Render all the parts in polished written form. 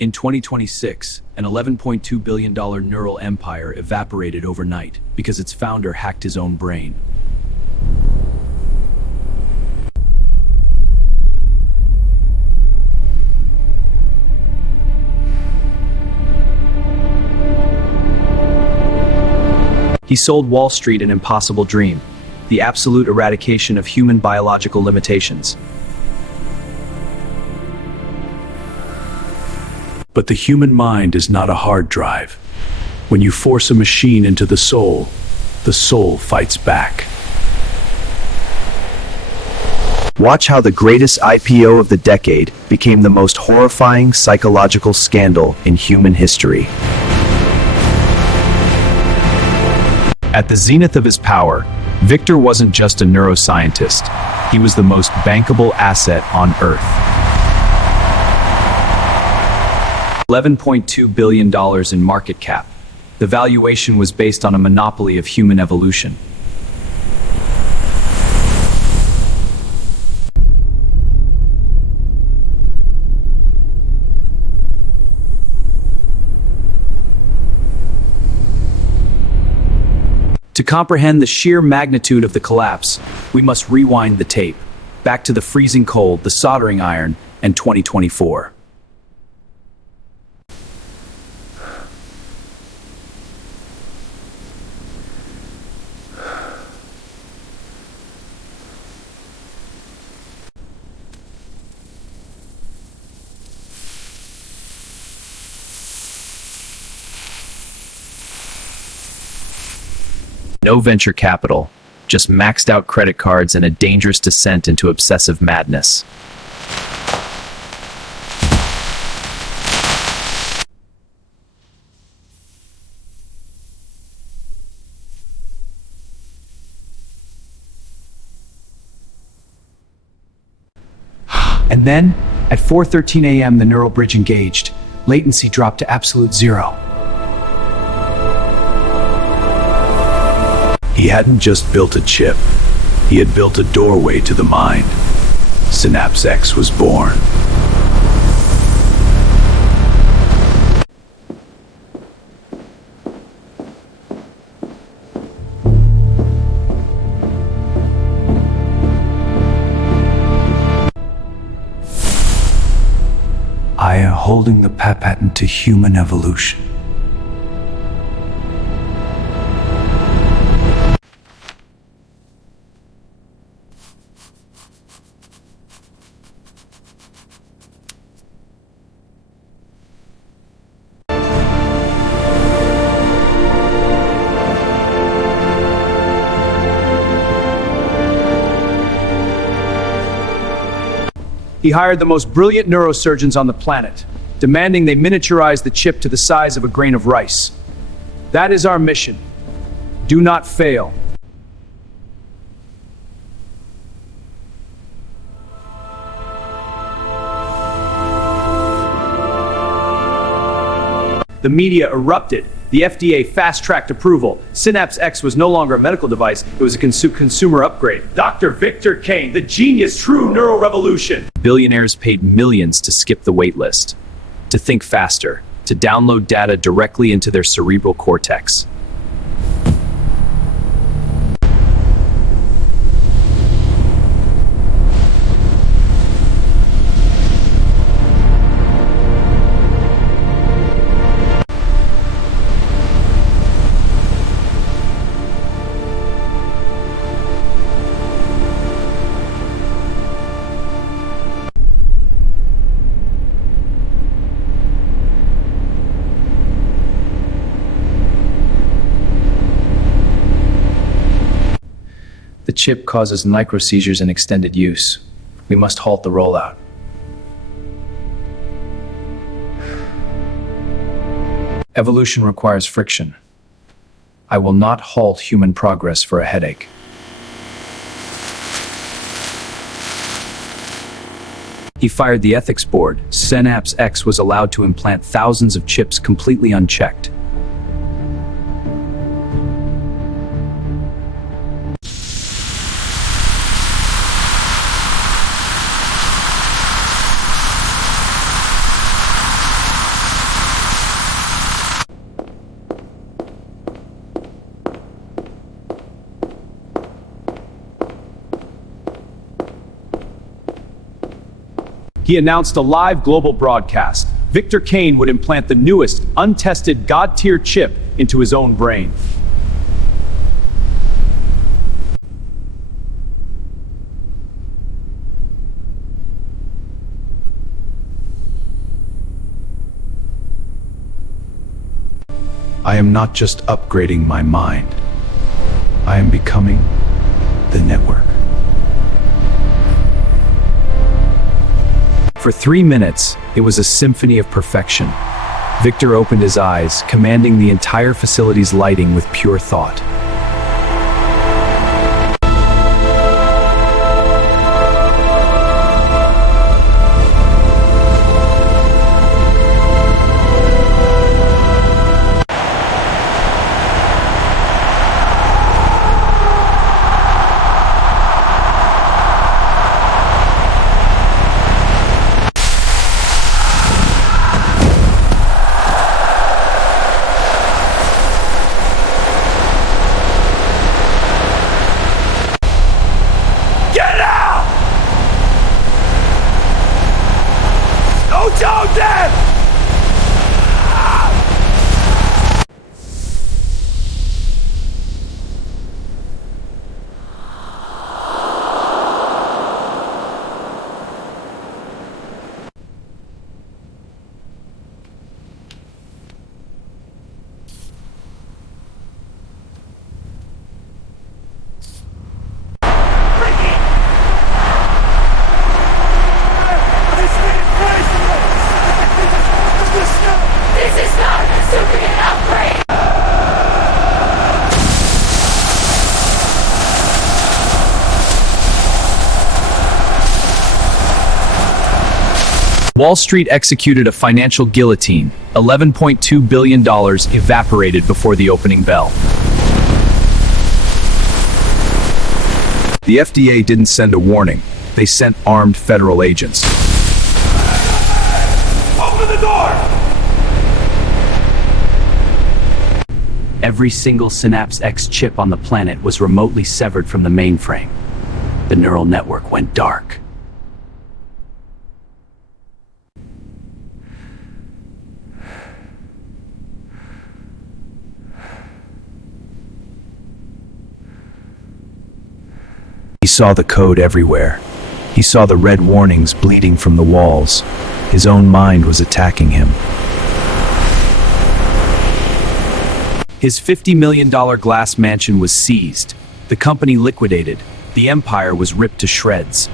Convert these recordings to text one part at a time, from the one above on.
In 2026, an $11.2 billion neural empire evaporated overnight because its founder hacked his own brain. He sold Wall Street an impossible dream, the absolute eradication of human biological limitations. But the human mind is not a hard drive. When you force a machine into the soul fights back. Watch how the greatest IPO of the decade became the most horrifying psychological scandal in human history. At the zenith of his power, Victor wasn't just a neuroscientist. He was the most bankable asset on Earth. $11.2 billion in market cap. The valuation was based on a monopoly of human evolution. To comprehend the sheer magnitude of the collapse, we must rewind the tape, back to the freezing cold, the soldering iron, and 2024. No venture capital, just maxed out credit cards and a dangerous descent into obsessive madness. And then, at 4:13 a.m., the neural bridge engaged. Latency dropped to absolute zero. He hadn't just built a chip, he had built a doorway to the mind. SynapseX was born. I am holding the patent to human evolution. He hired the most brilliant neurosurgeons on the planet, demanding they miniaturize the chip to the size of a grain of rice. That is our mission. Do not fail. The media erupted. The FDA fast-tracked approval. SynapseX was no longer a medical device, it was a consumer upgrade. Dr. Victor Kane, the genius, true neural revolution. Billionaires paid millions to skip the wait list, to think faster, to download data directly into their cerebral cortex. The chip causes microseizures in extended use. We must halt the rollout. Evolution requires friction. I will not halt human progress for a headache. He fired the ethics board. SynapseX was allowed to implant thousands of chips completely unchecked. he announced a live global broadcast. Victor Kane would implant the newest, untested, God-tier chip into his own brain. I am not just upgrading my mind. I am becoming the network. For 3 minutes, it was a symphony of perfection. Victor opened his eyes, commanding the entire facility's lighting with pure thought. Wall Street executed a financial guillotine. $11.2 billion evaporated before the opening bell. The FDA didn't send a warning. They sent armed federal agents. Open the door! Every single SynapseX chip on the planet was remotely severed from the mainframe. The neural network went dark. He saw the code everywhere. He saw the red warnings bleeding from the walls. His own mind was attacking him. His $50 million glass mansion was seized. The company liquidated. The empire was ripped to shreds.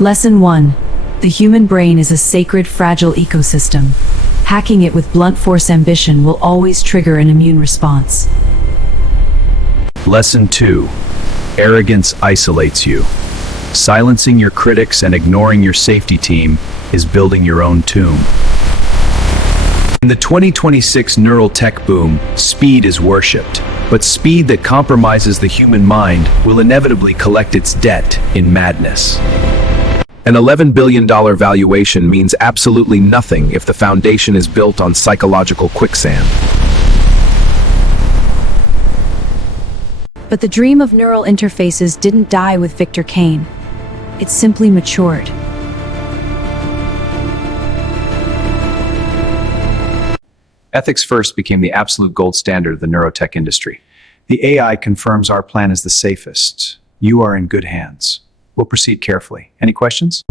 Lesson 1. The human brain is a sacred, fragile ecosystem. Hacking it with blunt force ambition will always trigger an immune response. Lesson 2. Arrogance isolates you. Silencing your critics and ignoring your safety team is building your own tomb. In the 2026 neural tech boom, speed is worshipped. But speed that compromises the human mind will inevitably collect its debt in madness. An $11 billion valuation means absolutely nothing if the foundation is built on psychological quicksand. But the dream of neural interfaces didn't die with Victor Kane. It simply matured. Ethics first became the absolute gold standard of the neurotech industry. The AI confirms our plan is the safest. You are in good hands. We'll proceed carefully. Any questions?